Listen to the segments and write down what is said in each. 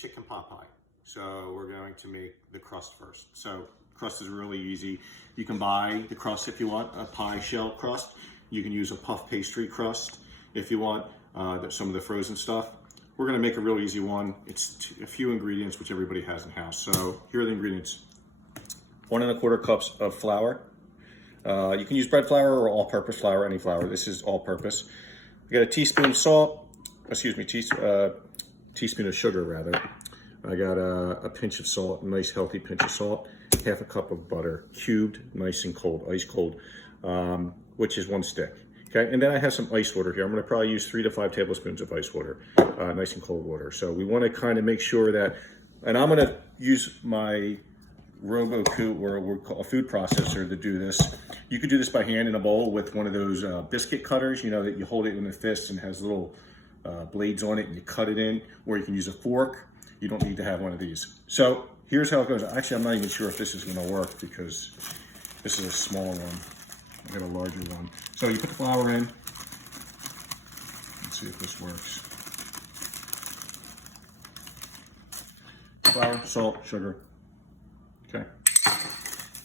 chicken pot pie. So we're going to make the crust first. So crust is really easy. You can buy the crust if you want, a pie shell crust. You can use a puff pastry crust if you want, some of the frozen stuff. We're gonna make a real easy one. It's a few ingredients which everybody has in house. So here are the ingredients. 1 1/4 cups of flour. You can use bread flour or all-purpose flour, any flour. This is all-purpose. You got a teaspoon of salt, teaspoon of sugar rather. I got a pinch of salt, a nice healthy pinch of salt, 1/2 cup of butter, cubed, nice and cold, ice cold, which is 1 stick. Okay, and then I have some ice water here. I'm gonna probably use 3 to 5 tablespoons of ice water, nice and cold water. So we wanna kind of make sure that, and I'm gonna use my Robocoop or a food processor to do this. You could do this by hand in a bowl with one of those biscuit cutters, you know, that you hold it in the fist and has little blades on it and you cut it in, or you can use a fork. You don't need to have one of these. So here's how it goes. Actually, I'm not even sure if this is gonna work because this is a small one. I got a larger one. So you put the flour in. Let's see if this works. Flour, salt, sugar. Okay,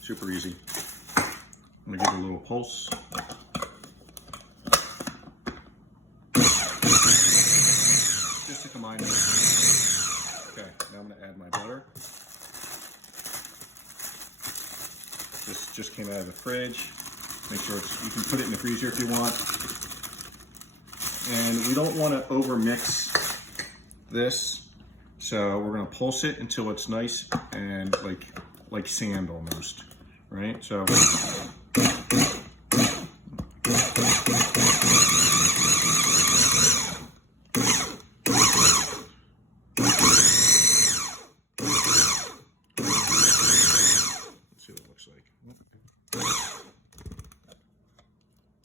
super easy. I'm gonna give it a little pulse. Just to combine everything. Okay, now I'm gonna add my butter. This just came out of the fridge. Make sure you can put it in the freezer if you want. And we don't want to over mix this. So we're going to pulse it until it's nice and like sand almost, right? So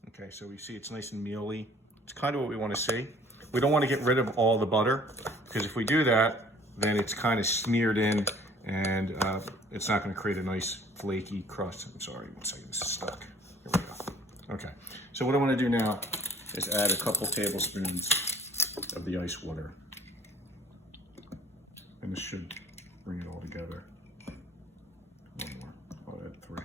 okay, so we see it's nice and mealy. It's kind of what we want to see. We don't want to get rid of all the butter because if we do that, then it's kind of smeared in and it's not going to create a nice flaky crust. I'm sorry, 1 second, this is stuck. Here we go. Okay, so what I want to do now is add a couple tablespoons of the ice water. And this should bring it all together. One more, I'll add 3.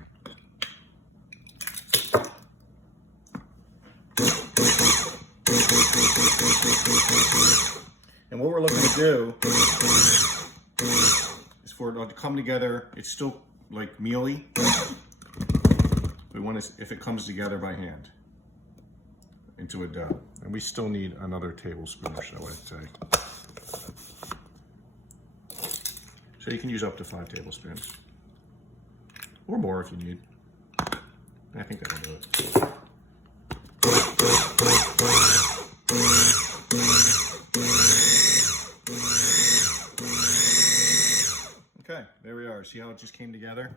And what we're looking to do is for it to come together. It's still like mealy. We want to, if it comes together by hand into a dough. And we still need another tablespoon or so, I'd say. So you can use up to 5 tablespoons or more if you need. I think that'll do it. Okay, there we are. See how it just came together?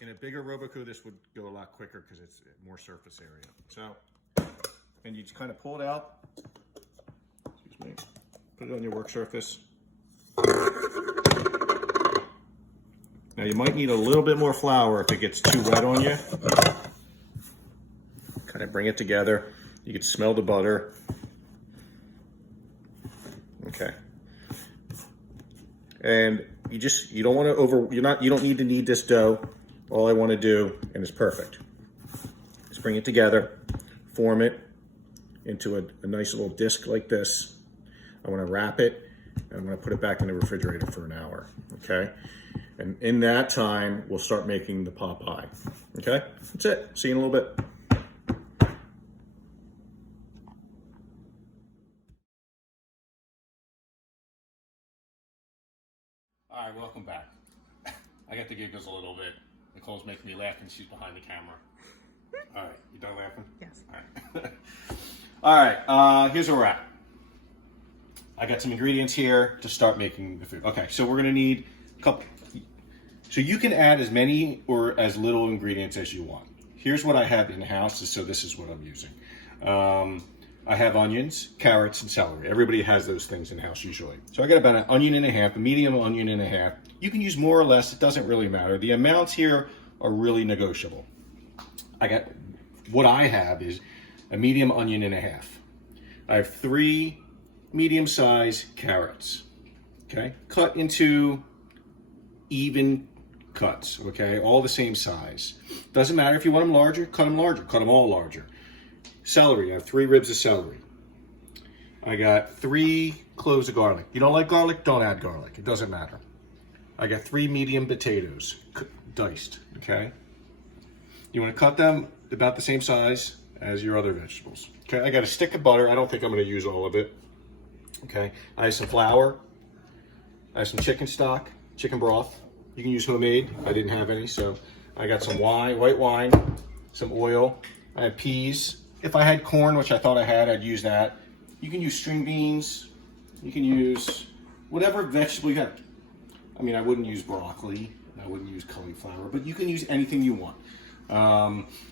In a bigger Robocoop, this would go a lot quicker because it's more surface area. So, and you just kind of pull it out. Excuse me. Put it on your work surface. Now you might need a little bit more flour if it gets too wet on you. Kind of bring it together. You can smell the butter. Okay. And you don't want to you don't need to knead this dough. All I want to do, and it's perfect, is bring it together, form it into a nice little disc like this. I want to wrap it, and I'm going to put it back in the refrigerator for an hour, okay? And in that time, we'll start making the pot pie, okay? That's it. See you in a little bit. All right, welcome back. I got the giggles a little bit. Nicole's making me laugh and she's behind the camera. All right, you done laughing? Yes. All right. All right, here's where we're at. I got some ingredients here to start making the food. Okay, so we're gonna need a couple. So you can add as many or as little ingredients as you want. Here's what I have in the house, so this is what I'm using. I have onions, carrots, and celery. Everybody has those things in the house usually. So I got about 1.5 onions, a medium 1.5 onions. You can use more or less, it doesn't really matter. The amounts here are really negotiable. What I have is a medium 1.5 onions. I have 3 medium-sized carrots, okay? Cut into even cuts, okay? All the same size. Doesn't matter if you want them larger, cut them all larger. Celery, I have 3 ribs of celery. I got 3 cloves of garlic. You don't like garlic? Don't add garlic. It doesn't matter. I got 3 medium potatoes, diced, okay? You want to cut them about the same size as your other vegetables. Okay, I got a stick of butter. I don't think I'm going to use all of it. Okay, I have some flour. I have some chicken stock, chicken broth. You can use homemade. I didn't have any, so I got some wine, white wine, some oil. I have peas. If I had corn, which I thought I had, I'd use that. You can use string beans. You can use whatever vegetable you have. I mean, I wouldn't use broccoli. I wouldn't use cauliflower, but you can use anything you want.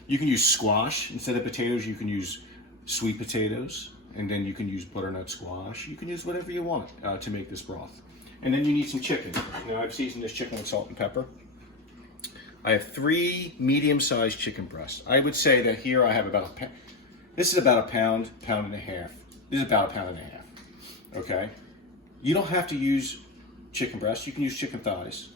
You can use squash. Instead of potatoes, you can use sweet potatoes, and then you can use butternut squash. You can use whatever you want to make this broth. And then you need some chicken. Now, I've seasoned this chicken with salt and pepper. I have 3 medium-sized chicken breasts. I would say that here I have about a pound. This is about a pound, pound and a half. This is about a pound and a half, okay? You don't have to use chicken breast. You can use chicken thighs.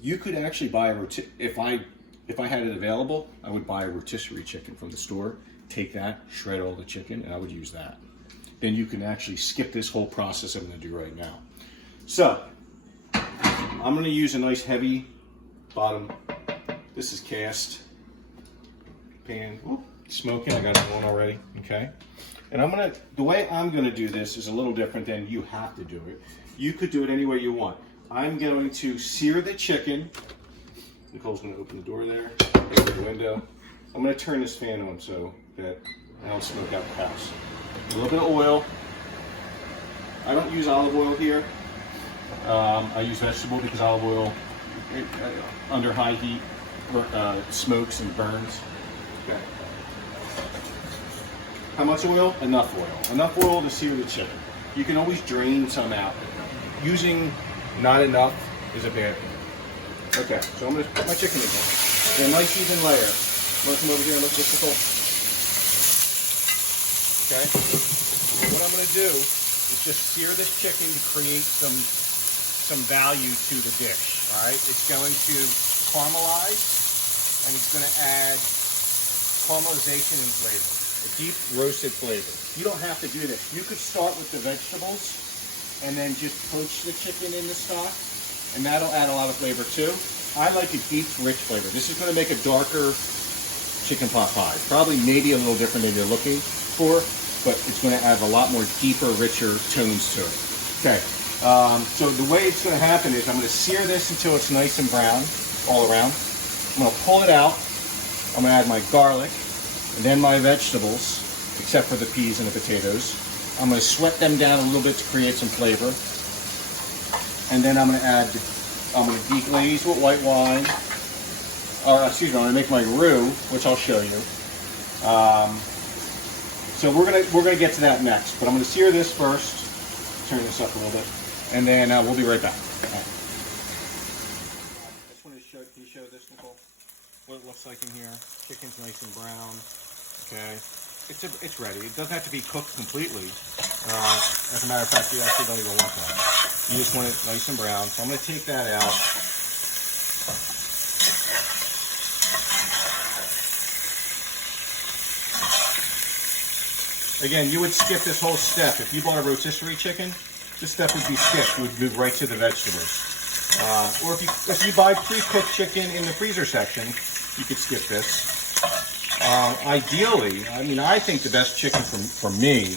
You could actually buy if I had it available, I would buy a rotisserie chicken from the store, take that, shred all the chicken, and I would use that. Then you can actually skip this whole process I'm going to do right now. So, I'm going to use a nice heavy bottom. This is cast pan. Ooh, smoking, I got it on already, okay? And the way I'm going to do this is a little different than you have to do it. You could do it any way you want. I'm going to sear the chicken. Nicole's going to open the door there, open the window. I'm going to turn this fan on so that I don't smoke out the house. A little bit of oil. I don't use olive oil here. I use vegetable because olive oil, under high heat, smokes and burns. Okay. How much oil? Enough oil. Enough oil to sear the chicken. You can always drain some out. Using not enough is a bad thing. Okay, so I'm going to put my chicken in here. A nice even layer. Want to come over here and look at this, Nicole? Okay. And what I'm going to do is just sear this chicken to create some value to the dish. All right. It's going to caramelize, and it's going to add caramelization and flavor. A deep roasted flavor. You don't have to do this. You could start with the vegetables and then just poach the chicken in the stock, and that'll add a lot of flavor too. I like a deep, rich flavor. This is going to make a darker chicken pot pie. Probably maybe a little different than you're looking for, but it's going to add a lot more deeper, richer tones to it. Okay, so the way it's going to happen is I'm going to sear this until it's nice and brown all around. I'm going to pull it out. I'm going to add my garlic and then my vegetables, except for the peas and the potatoes. I'm going to sweat them down a little bit to create some flavor. And then I'm going to deglaze with white wine. Excuse me, I'm going to make my roux, which I'll show you. So we're gonna get to that next, but I'm going to sear this first. Turn this up a little bit, and then we'll be right back. Right. I just want to show. Can you show this, Nicole? What it looks like in here. Chicken's nice and brown. Okay. It's ready. It doesn't have to be cooked completely. As a matter of fact, you actually don't even want that. You just want it nice and brown. So I'm going to take that out. Again, you would skip this whole step. If you bought a rotisserie chicken, this step would be skipped. You would move right to the vegetables. Or if you buy pre-cooked chicken in the freezer section, you could skip this. Ideally, I mean, I think the best chicken for me.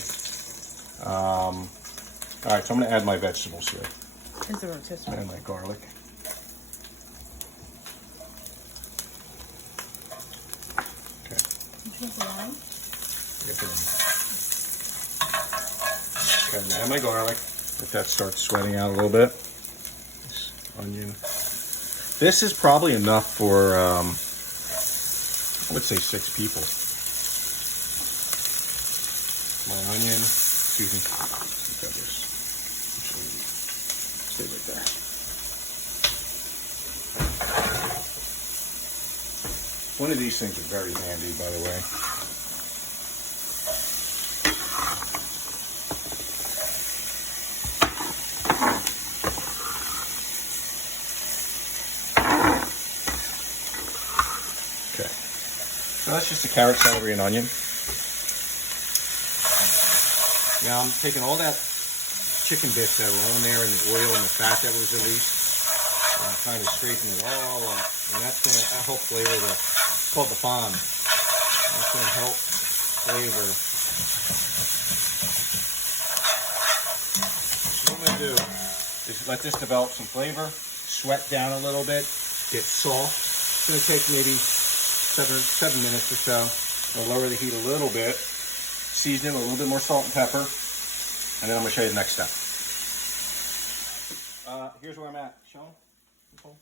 All right, so I'm going to add my vegetables here. Is the rotisserie? And my garlic. Okay. You the wine? Okay, add my garlic. Let that start sweating out a little bit. This onion. This is probably enough for, I would say 6 people. My onion. Excuse me. Stay right there. One of these things is very handy, by the way. that's just the carrot, celery, and onion. Now I'm taking all that chicken bits that were on there and the oil and the fat that was released. And I'm trying to straighten it all up. And that's going to help flavor it's called the fond. That's going to help flavor. So what I'm going to do is let this develop some flavor, sweat down a little bit, get soft. It's going to take maybe seven minutes or so. I'll lower the heat a little bit, season it with a little bit more salt and pepper, and then I'm going to show you the next step. Here's where I'm at. Sean? Nicole?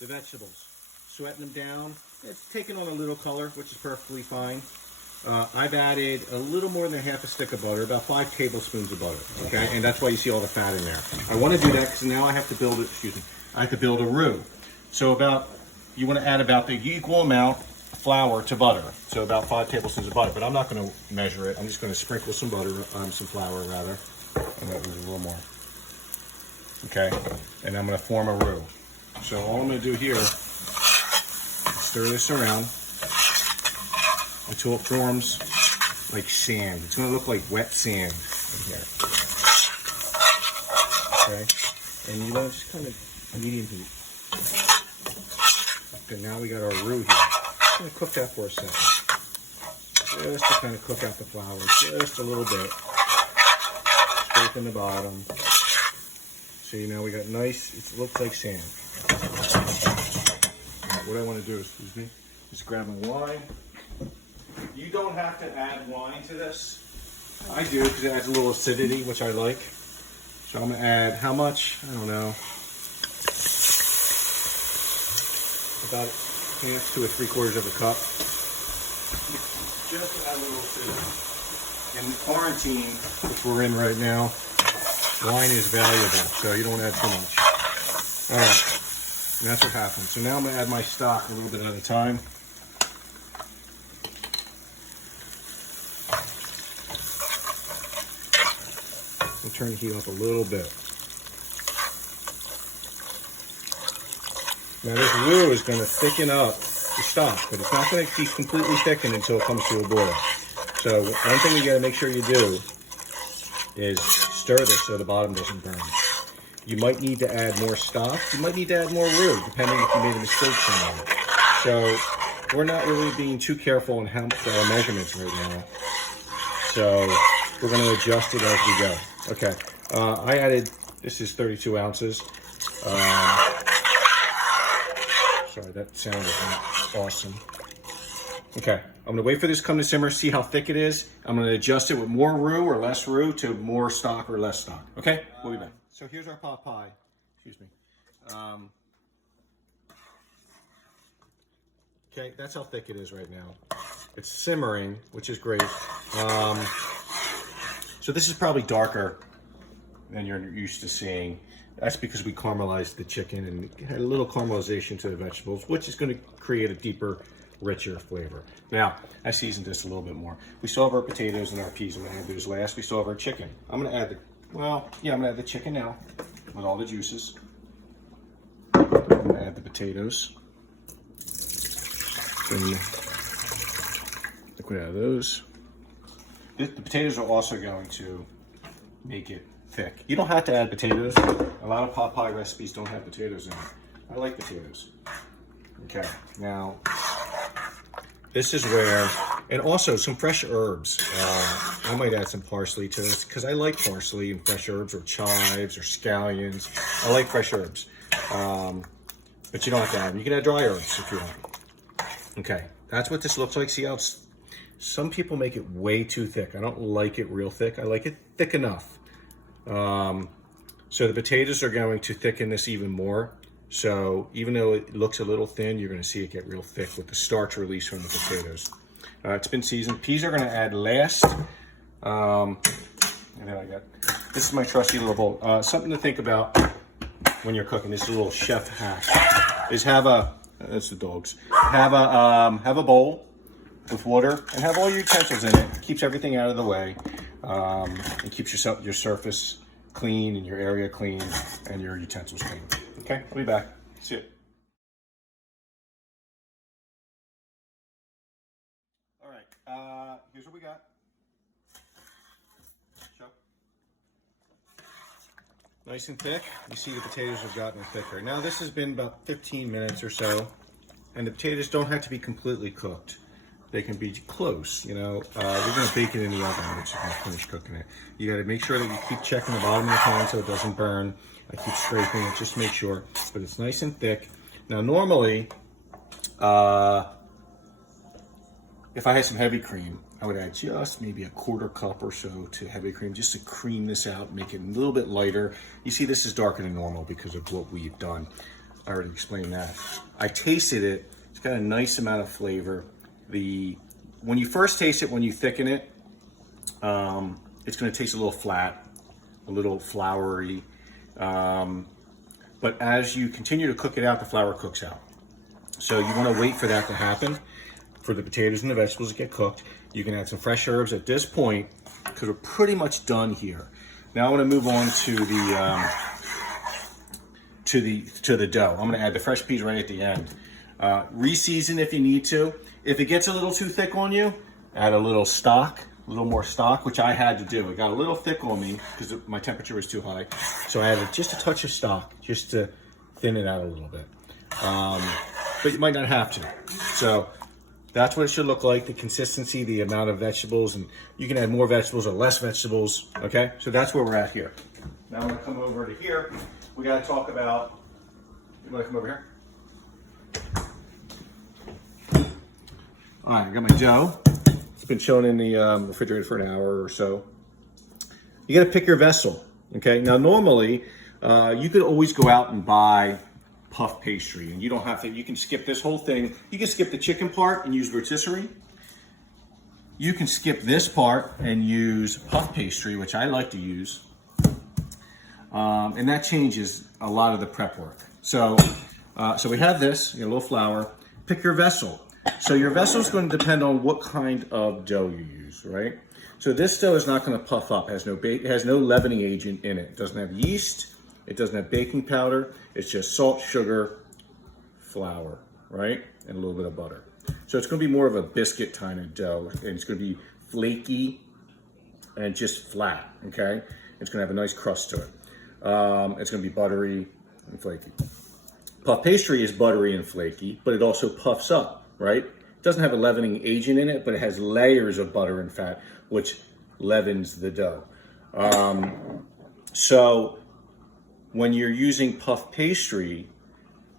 The vegetables. Sweating them down. It's taking on a little color, which is perfectly fine. I've added a little more than half a stick of butter, about 5 tablespoons of butter, okay? And that's why you see all the fat in there. I want to do that because now I have to build it, I have to build a roux. So you want to add about the equal amount of flour to butter. So about 5 tablespoons of butter, but I'm not going to measure it. I'm just going to sprinkle some butter, some flour rather. And that was a little more. Okay, and I'm going to form a roux. So all I'm going to do here, stir this around until it forms like sand. It's going to look like wet sand in here. Okay, and you know, just kind of medium heat. Okay, now we got our roux here. I'm going to cook that for a second. Just to kind of cook out the flour, just a little bit. Scrape in the bottom. So now we got nice, it looks like sand. What I want to do is grab my wine. You don't have to add wine to this. I do because it adds a little acidity, which I like. So I'm going to add how much? I don't know. About 1/2 to 3/4 of a cup. Just to add a little acidity. In the quarantine, which we're in right now, wine is valuable, so you don't want to add too much. All right, and that's what happens. So now I'm going to add my stock a little bit at a time. I'll turn the heat up a little bit. Now this roux is going to thicken up the stock, but it's not going to be completely thickened until it comes to a boil. So one thing you got to make sure you do is stir this so the bottom doesn't burn. You might need to add more stock. You might need to add more roux, depending if you made a mistake somewhere. So we're not really being too careful in how our measurements right now. So we're going to adjust it as we go. Okay, I added, this is 32 ounces. Sorry, that sound is awesome. Okay, I'm gonna wait for this to come to simmer, see how thick it is. I'm gonna adjust it with more roux or less roux to more stock or less stock. Okay, we'll be back. So here's our pot pie. Excuse me. Okay, that's how thick it is right now. It's simmering, which is great. So this is probably darker than you're used to seeing. That's because we caramelized the chicken and had a little caramelization to the vegetables, which is going to create a deeper, richer flavor. Now, I seasoned this a little bit more. We still have our potatoes and our peas. I'm going to add those last. We still have our chicken. I'm going to add I'm going to add the chicken now with all the juices. I'm going to add the potatoes. Then liquid out of those. The potatoes are also going to make it thick. You don't have to add potatoes. A lot of pot pie recipes don't have potatoes in it. I like potatoes. Okay, now this is where, and also some fresh herbs. I might add some parsley to this because I like parsley and fresh herbs, or chives or scallions. I like fresh herbs, but you don't have to add them. You can add dry herbs if you want. Okay, that's what this looks like. See how it's, some people make it way too thick. I don't like it real thick. I like it thick enough. So the potatoes are going to thicken this even more. So even though it looks a little thin, you're going to see it get real thick with the starch release from the potatoes. It's been seasoned. Peas are going to add last. And then I got, this is my trusty little bowl. Something to think about when you're cooking. This is a little chef hack. Is have a, that's the dogs. Have a bowl with water and have all your utensils in it. Keeps everything out of the way. And keeps your surface clean and your area clean and your utensils clean. Okay, I'll be back. See you. here's what we got. Show. Nice and thick. You see the potatoes have gotten thicker. Now this has been about 15 minutes or so, and the potatoes don't have to be completely cooked. They can be close, you know. We're gonna bake it in the oven, which is gonna finish cooking it. You gotta make sure that you keep checking the bottom of the pan so it doesn't burn. I keep scraping it, just make sure, but it's nice and thick. Now normally, if I had some heavy cream, I would add just maybe a 1/4 cup or so to heavy cream, just to cream this out, make it a little bit lighter. You see this is darker than normal because of what we've done. I already explained that. I tasted it, it's got a nice amount of flavor. When you first taste it, when you thicken it, it's gonna taste a little flat, a little floury. But as you continue to cook it out, the flour cooks out. So you wanna wait for that to happen, for the potatoes and the vegetables to get cooked. You can add some fresh herbs at this point, because we're pretty much done here. Now I wanna move on to the dough. I'm gonna add the fresh peas right at the end. Re-season if you need to. If it gets a little too thick on you, add a little stock, a little more stock, which I had to do. It got a little thick on me because my temperature was too high. So I added just a touch of stock just to thin it out a little bit. But you might not have to. So that's what it should look like, the consistency, the amount of vegetables, and you can add more vegetables or less vegetables, okay? So that's where we're at here. Now I'm gonna come over to here. We gotta talk about, you wanna come over here? All right, I got my dough. It's been chilling in the refrigerator for an hour or so. You gotta pick your vessel, okay? Now normally, you could always go out and buy puff pastry, and you don't have to, you can skip this whole thing. You can skip the chicken part and use rotisserie. You can skip this part and use puff pastry, which I like to use. And that changes a lot of the prep work. So we have this, a little flour. Pick your vessel. So your vessel is going to depend on what kind of dough you use, right? So this dough is not going to puff up. It has no leavening agent in it. It doesn't have yeast. It doesn't have baking powder. It's just salt, sugar, flour, right? And a little bit of butter. So it's going to be more of a biscuit kind of dough, and it's going to be flaky and just flat, okay? It's going to have a nice crust to it. It's going to be buttery and flaky. Puff pastry is buttery and flaky, but it also puffs up. Right? It doesn't have a leavening agent in it, but it has layers of butter and fat, which leavens the dough. So when you're using puff pastry,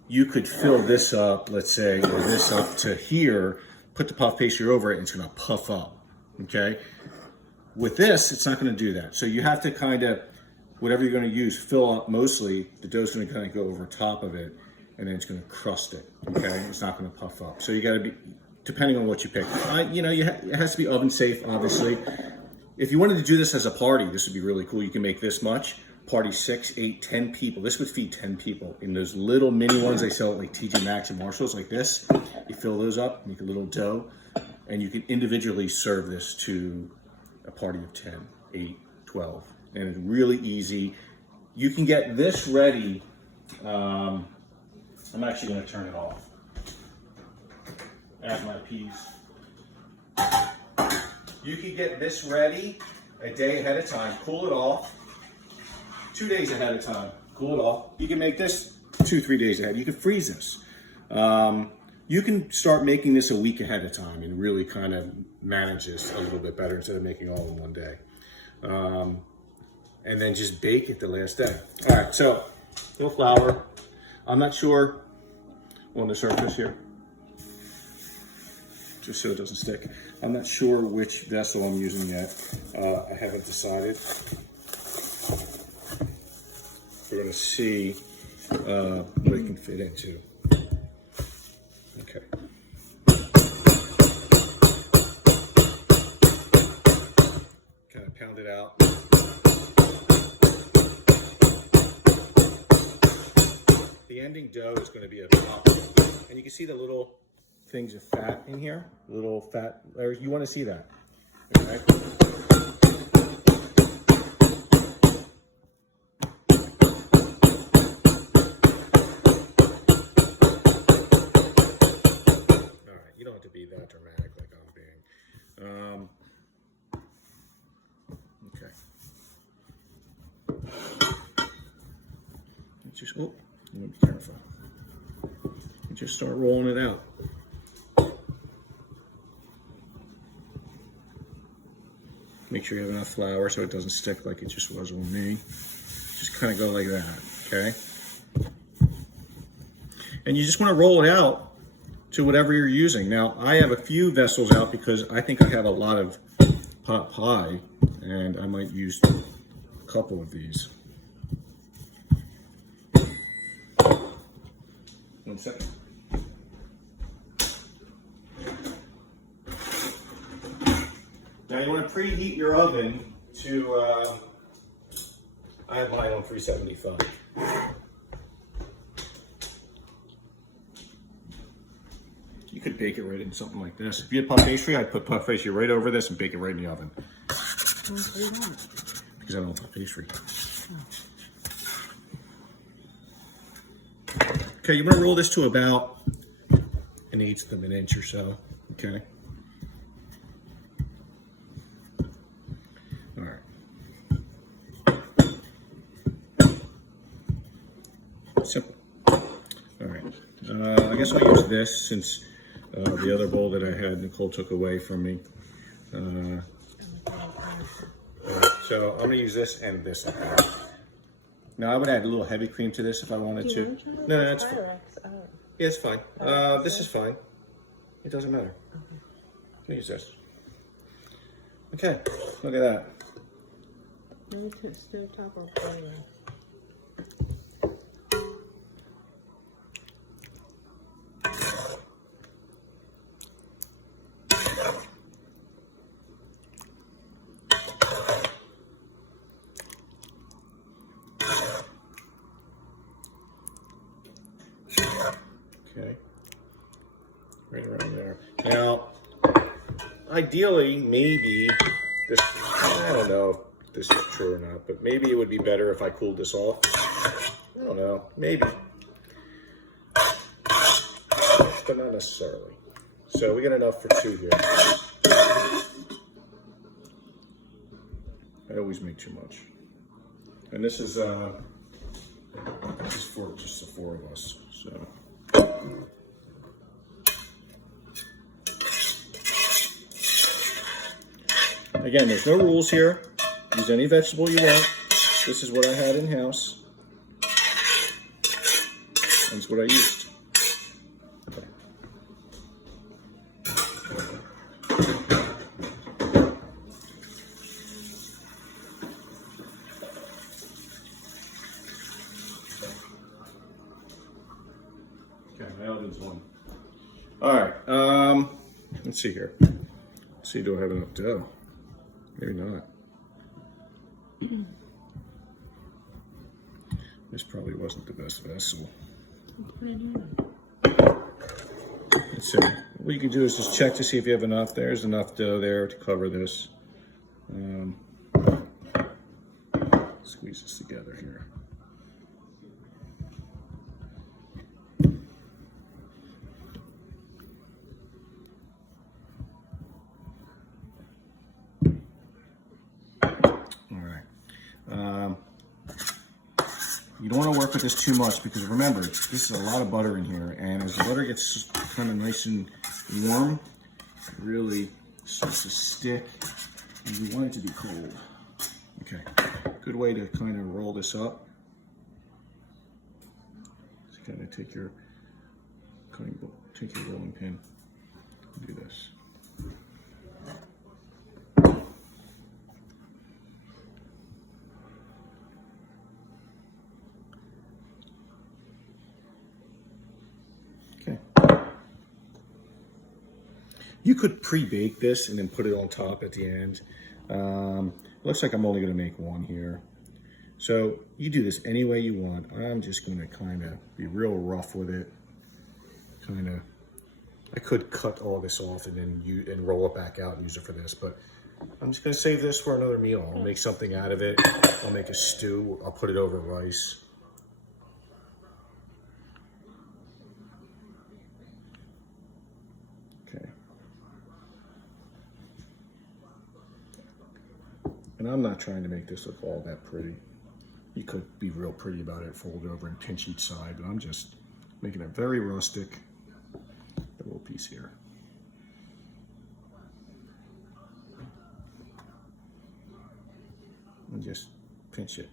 you could fill this up, let's say, or this up to here, put the puff pastry over it, and it's gonna puff up, okay? With this, it's not gonna do that. So you have to kind of, whatever you're gonna use, fill up mostly, the dough's gonna kind of go over top of it, and then it's going to crust it, okay? It's not going to puff up. So you got to be, depending on what you pick. It has to be oven safe, obviously. If you wanted to do this as a party, this would be really cool. You can make this much. Party 6, 8, 10 people. This would feed 10 people. In those little mini ones they sell at like TJ Maxx and Marshalls like this, you fill those up, make a little dough, and you can individually serve this to a party of 10, 8, 12. And it's really easy. You can get this ready. I'm actually going to turn it off. Add my peas. You can get this ready a day ahead of time. Cool it off. 2 days ahead of time. Cool it off. You can make this 2-3 days ahead. You can freeze this. You can start making this a week ahead of time and really kind of manage this a little bit better instead of making all in one day. And then just bake it the last day. All right, so a little flour. I'm not sure on the surface here, just so it doesn't stick. I'm not sure which vessel I'm using yet. I haven't decided. We're gonna see what it can fit into. Okay. Kind of pound it out. The ending dough is going to be a top, and you can see the little things of fat in here, little fat layers. You want to see that, okay? All right, you don't have to be that dramatic like I'm being. Okay. Just, oh, you want to be careful. You just start rolling it out. Make sure you have enough flour so it doesn't stick like it just was on me. Just kind of go like that, okay? And you just want to roll it out to whatever you're using. Now, I have a few vessels out because I think I have a lot of pot pie, and I might use a couple of these. 1 second. Now you want to preheat your oven to, I have mine on 375. You could bake it right in something like this. If you had puff pastry, I'd put puff pastry right over this and bake it right in the oven. Because I don't want puff pastry. Okay, you want to roll this to about 1/8 of an inch or so, okay? All right. Simple. All right. I guess I'll use this since the other bowl that I had, Nicole took away from me. So I'm going to use this and this. Now I would add a little heavy cream to this if I wanted to. No, that's fine. Yeah, it's fine. This is fine. It doesn't matter. I'll use this. Okay, look at that. Let me put still top of fire. Okay, right around there. Now, ideally, maybe this, I don't know if this is true or not, but maybe it would be better if I cooled this off. I don't know, maybe. But not necessarily. So we got enough for 2 here. I always make too much. And this is for just the 4 of us, so. Again, there's no rules here. Use any vegetable you want. This is what I had in house. That's what I used. Okay. Okay, my oven's on. All right. Let's see here. Let's see, do I have enough dough? Maybe not. This probably wasn't the best vessel. Let's see. What you can do is just check to see if you have enough. There's enough dough there to cover this. Squeeze this together here. You don't want to work with this too much because remember, this is a lot of butter in here, and as the butter gets kind of nice and warm, it really starts to stick, and you want it to be cold. Okay, good way to kind of roll this up. Just kind of take your rolling pin and do this. You could pre-bake this and then put it on top at the end. Looks like I'm only gonna make 1 here. So you do this any way you want. I'm just gonna kind of be real rough with it. I could cut all this off and then roll it back out and use it for this, but I'm just gonna save this for another meal. I'll make something out of it. I'll make a stew. I'll put it over rice. And I'm not trying to make this look all that pretty. You could be real pretty about it, fold it over and pinch each side, but I'm just making it very rustic. A little piece here. And just pinch it.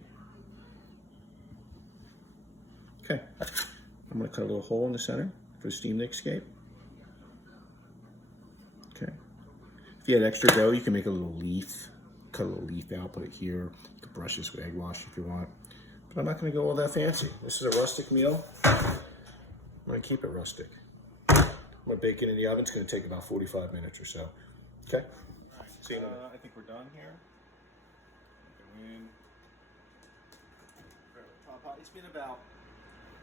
Okay, I'm going to cut a little hole in the center for the steam to escape. Okay. If you had extra dough, you can make a little leaf. Cut a little leaf out, put it here. You can brush this with egg wash if you want. But I'm not going to go all that fancy. This is a rustic meal. I'm going to keep it rustic. I'm going to bake it in the oven. It's going to take about 45 minutes or so. Okay? All right. See you in a minute. I think we're done here. It's been about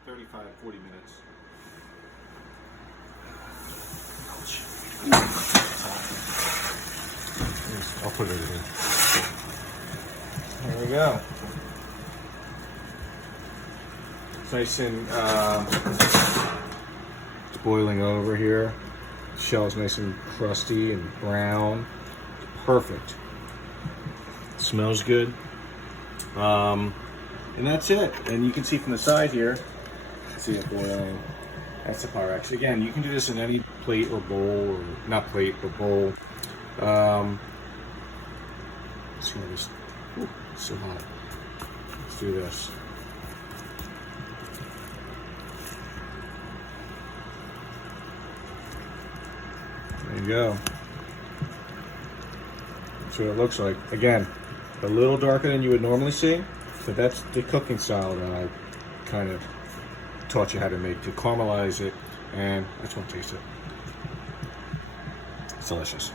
35, 40 minutes. Ouch. I'll put it in. There we go. It's nice and it's boiling over here. The shell's nice and crusty and brown. Perfect. It smells good. And that's it. And you can see from the side here, see it boiling. That's the Pyrex. Again, you can do this in any plate or bowl, or not plate, but bowl. Let's see this. Ooh, it's so hot. Let's do this. There you go. That's what it looks like. Again, a little darker than you would normally see, but that's the cooking style that I kind of taught you how to make, to caramelize it, and I just want to taste it. It's delicious.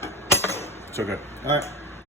So good. All right.